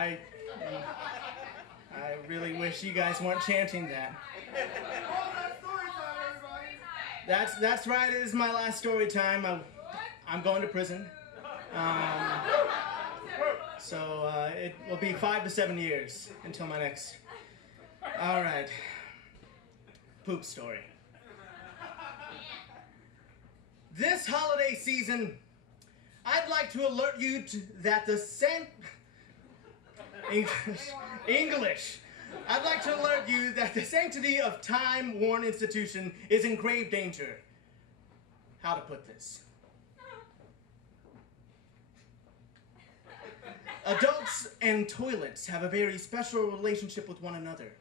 I really wish you guys weren't chanting that. That's right. It is my last story time. I'm going to prison. So it will be 5 to 7 years until my next. All right. Poop story. This holiday season, I'd like to alert you that the English. I'd like to alert you that the sanctity of time-worn institution is in grave danger. How to put this? Adults and toilets have a very special relationship with one another.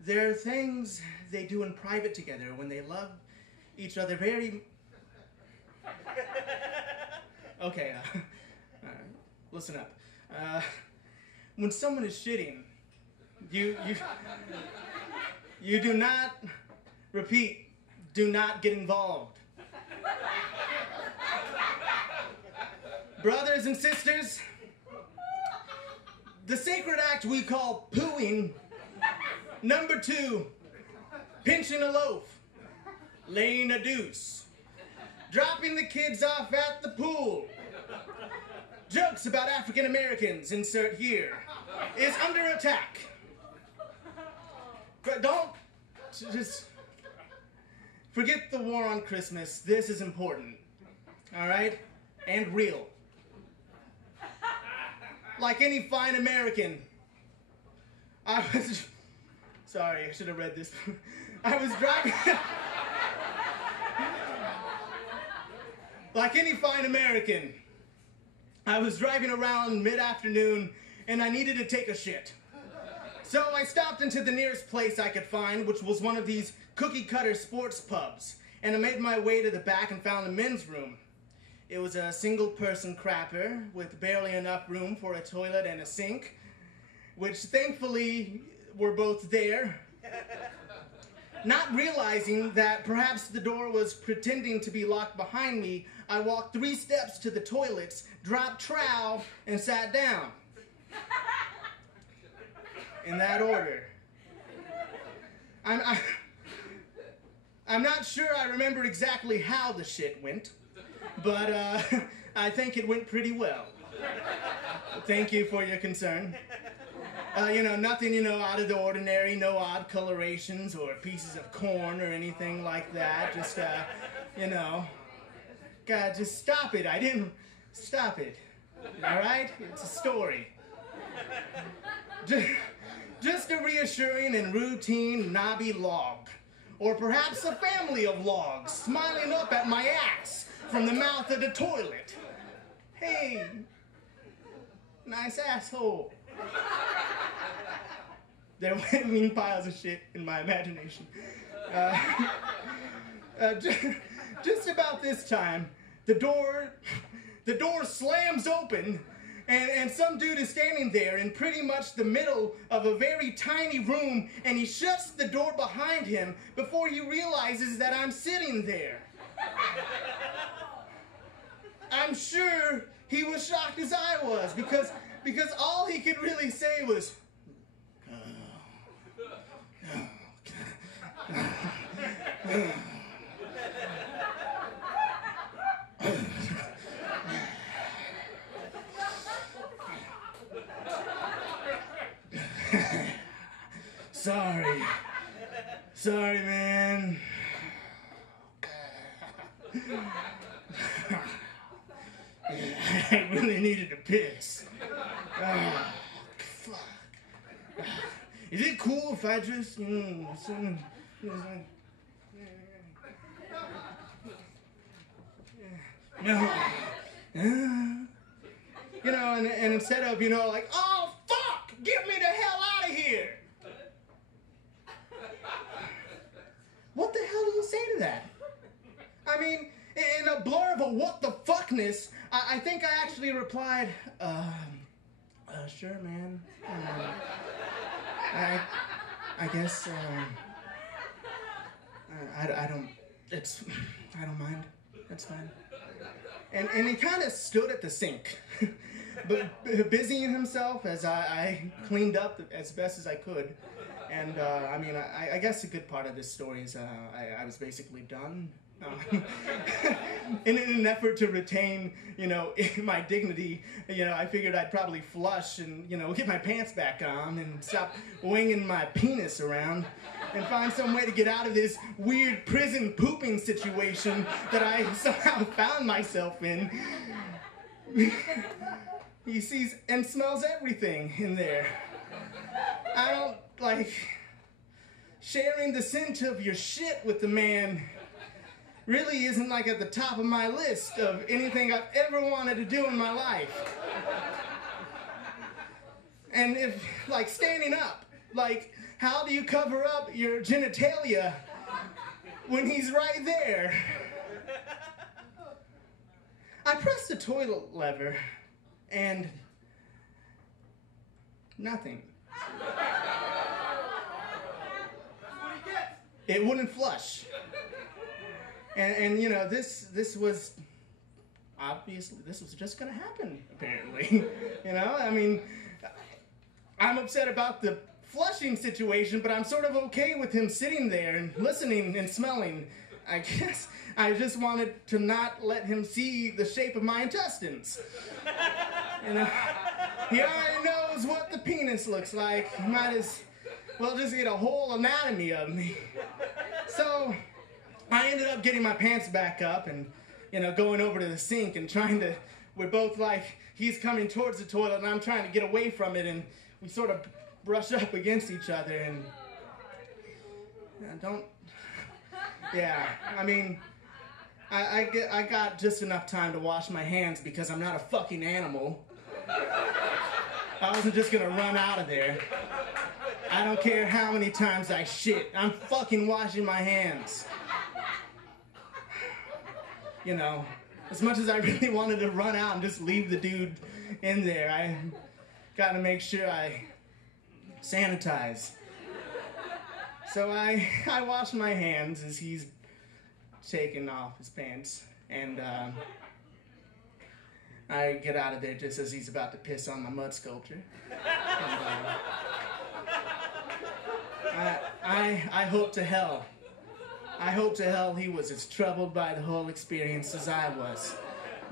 There are things they do in private together when they love each other very... Okay, listen up. When someone is shitting, you do not, repeat, do not get involved. Brothers and sisters, the sacred act we call pooing. Number 2, pinching a loaf, laying a deuce, dropping the kids off at the pool. Jokes about African Americans, insert here, is under attack. But don't just forget the war on Christmas. This is important, all right, and real. Like any fine American, I was, sorry, I should have read this. I was driving, like any fine American, I was driving around mid-afternoon and I needed to take a shit. So I stopped into the nearest place I could find, which was one of these cookie-cutter sports pubs, and I made my way to the back and found a men's room. It was a single-person crapper with barely enough room for a toilet and a sink, which thankfully were both there. Not realizing that perhaps the door was pretending to be locked behind me, I walked 3 steps to the toilets, dropped trowel, and sat down. In that order. I'm not sure I remember exactly how the shit went, but I think it went pretty well. Thank you for your concern. Nothing, out of the ordinary, no odd colorations or pieces of corn or anything like that. Just, God, just stop it. I didn't stop it. All right? It's a story. Just a reassuring and routine knobby log. Or perhaps a family of logs smiling up at my ass from the mouth of the toilet. Hey, nice asshole. There were piles of shit in my imagination. Just about this time, the door slams open, and some dude is standing there in pretty much the middle of a very tiny room, and he shuts the door behind him before he realizes that I'm sitting there. I'm sure he was shocked as I was, because all he could really say was, Sorry, man. I really needed to piss. Fuck. Is it cool if I just... and instead of, like, oh, fuck, get me the hell out of here. What the hell do you say to that? I mean, in a blur of a what the fuckness, I think I actually replied, sure, man. I guess, I don't mind. That's fine. And he kind of stood at the sink, busying himself as I cleaned up as best as I could. And I mean, I guess a good part of this story is I was basically done. In an effort to retain, you know, my dignity, you know, I figured I'd probably flush and, you know, get my pants back on and stop winging my penis around and find some way to get out of this weird prison pooping situation that I somehow found myself in. He sees and smells everything in there. I don't like sharing the scent of your shit with the man. Really isn't like at the top of my list of anything I've ever wanted to do in my life. And if, like, standing up, like, how do you cover up your genitalia when he's right there? I pressed the toilet lever and nothing. It wouldn't flush. And you know, this was obviously, this was just gonna happen, apparently. You know, I mean, I'm upset about the flushing situation, but I'm sort of okay with him sitting there and listening and smelling. I guess I just wanted to not let him see the shape of my intestines. You know, he already knows what the penis looks like. He might as well just get a whole anatomy of me. So I ended up getting my pants back up and, you know, going over to the sink and we're both like, he's coming towards the toilet and I'm trying to get away from it, and we sort of brush up against each other and, I mean, I got just enough time to wash my hands because I'm not a fucking animal. I wasn't just gonna run out of there. I don't care how many times I shit. I'm fucking washing my hands. You know, as much as I really wanted to run out and just leave the dude in there, I gotta make sure I sanitize. So I wash my hands as he's taking off his pants, and I get out of there just as he's about to piss on my mud sculpture. And, I hope to hell he was as troubled by the whole experience as I was,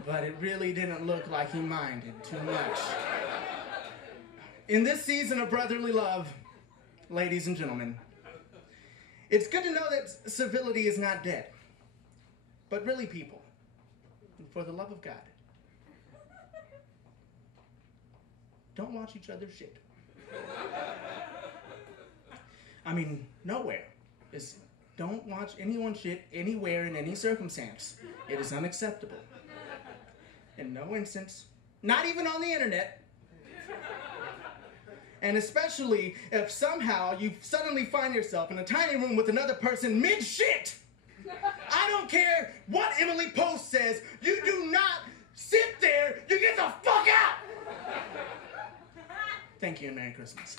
but it really didn't look like he minded too much. In this season of brotherly love, ladies and gentlemen, it's good to know that civility is not dead, but really, people, for the love of God, don't watch each other's shit. I mean, nowhere. Don't watch anyone's shit anywhere in any circumstance. It is unacceptable. In no instance, not even on the internet. And especially if somehow you suddenly find yourself in a tiny room with another person mid-shit. I don't care what Emily Post says, you do not sit there, you get the fuck out! Thank you and Merry Christmas.